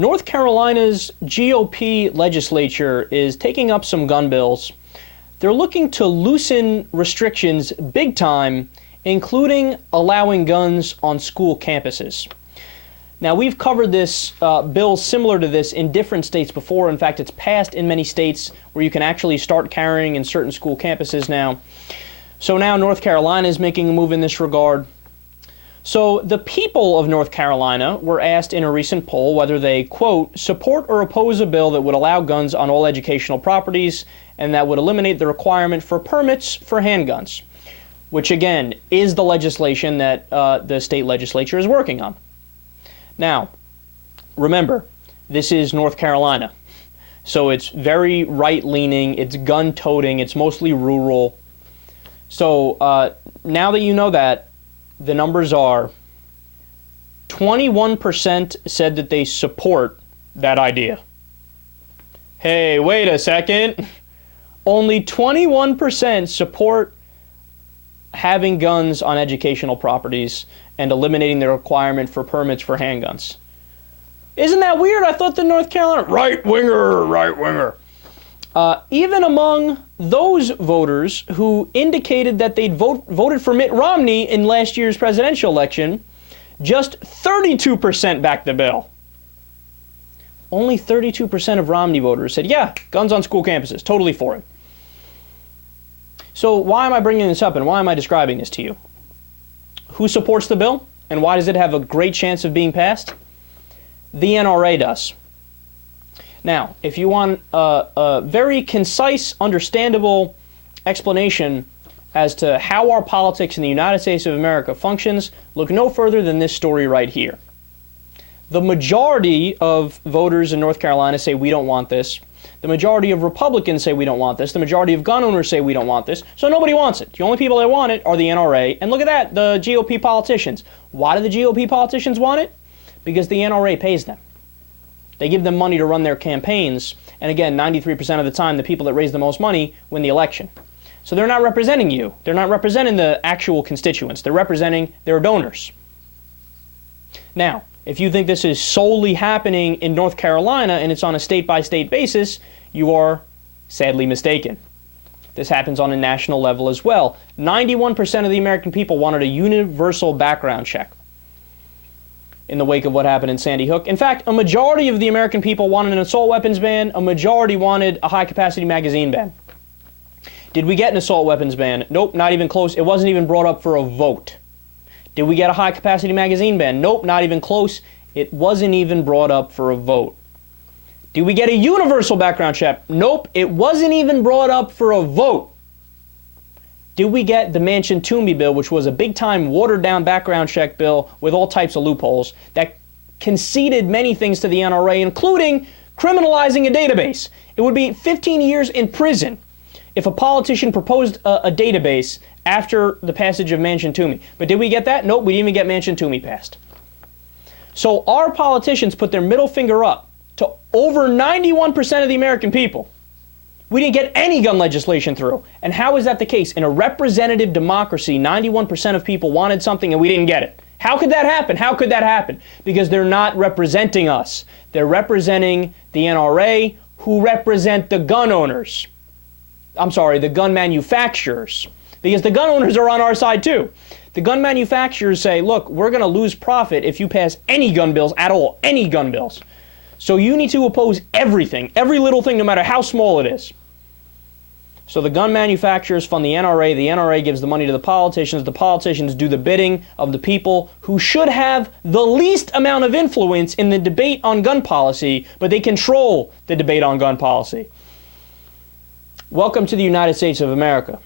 North Carolina's GOP legislature is taking up some gun bills. They're looking to loosen restrictions big time, including allowing guns on school campuses. Now, we've covered this bill similar to this in different states before. In fact, it's passed in many states where you can actually start carrying in certain school campuses now. So now North Carolina is making a move in this regard. So the people of North Carolina were asked in a recent poll whether they, quote, support or oppose a bill that would allow guns on all educational properties and that would eliminate the requirement for permits for handguns, which again is the legislation that the state legislature is working on. Now, remember, this is North Carolina, so it's very right-leaning, it's gun-toting, it's mostly rural. So now that you know that, the numbers are 21% said that they support that idea. Hey, wait a second. Only 21% support having guns on educational properties and eliminating the requirement for permits for handguns. Isn't that weird? I thought the North Carolina right-winger. Even among those voters who indicated that they'd voted for Mitt Romney in last year's presidential election, just 32% backed the bill. Only 32% of Romney voters said, yeah, guns on school campuses, totally for it. So why am I bringing this up and why am I describing this to you? Who supports the bill and why does it have a great chance of being passed? The NRA does. Now, if you want a very concise, understandable explanation as to how our politics in the United States of America functions, look no further than this story right here. The majority of voters in North Carolina say we don't want this. The majority of Republicans say we don't want this. The majority of gun owners say we don't want this. So nobody wants it. The only people that want it are the NRA. And look at that, the GOP politicians. Why do the GOP politicians want it? Because the NRA pays them. They give them money to run their campaigns. And again, 93% of the time, the people that raise the most money win the election. So they're not representing you. They're not representing the actual constituents. They're representing their donors. Now, if you think this is solely happening in North Carolina and it's on a state-by-state basis, you are sadly mistaken. This happens on a national level as well. 91% of the American people wanted a universal background check in the wake of what happened in Sandy Hook. In fact, a majority of the American people wanted an assault weapons ban. A majority wanted a high-capacity magazine ban. Did we get an assault weapons ban? Nope, not even close. It wasn't even brought up for a vote. Did we get a high-capacity magazine ban? Nope, not even close. It wasn't even brought up for a vote. Did we get a universal background check? Nope, it wasn't even brought up for a vote. Did we get the Manchin-Toomey bill, which was a big-time watered-down background check bill with all types of loopholes that conceded many things to the NRA, including criminalizing a database? It would be 15 years in prison if a politician proposed a database after the passage of Manchin-Toomey. But did we get that? Nope, we didn't even get Manchin-Toomey passed. So our politicians put their middle finger up to over 91% of the American people. We didn't get any gun legislation through. And how is that the case? In a representative democracy, 91% of people wanted something and we didn't get it. How could that happen? How could that happen? Because they're not representing us. They're representing the NRA, who represent the gun owners. I'm sorry, the gun manufacturers. Because the gun owners are on our side too. The gun manufacturers say, look, we're going to lose profit if you pass any gun bills at all, any gun bills. So you need to oppose everything, every little thing, no matter how small it is. So the gun manufacturers fund the NRA gives the money to the politicians do the bidding of the people who should have the least amount of influence in the debate on gun policy, but they control the debate on gun policy. Welcome to the United States of America.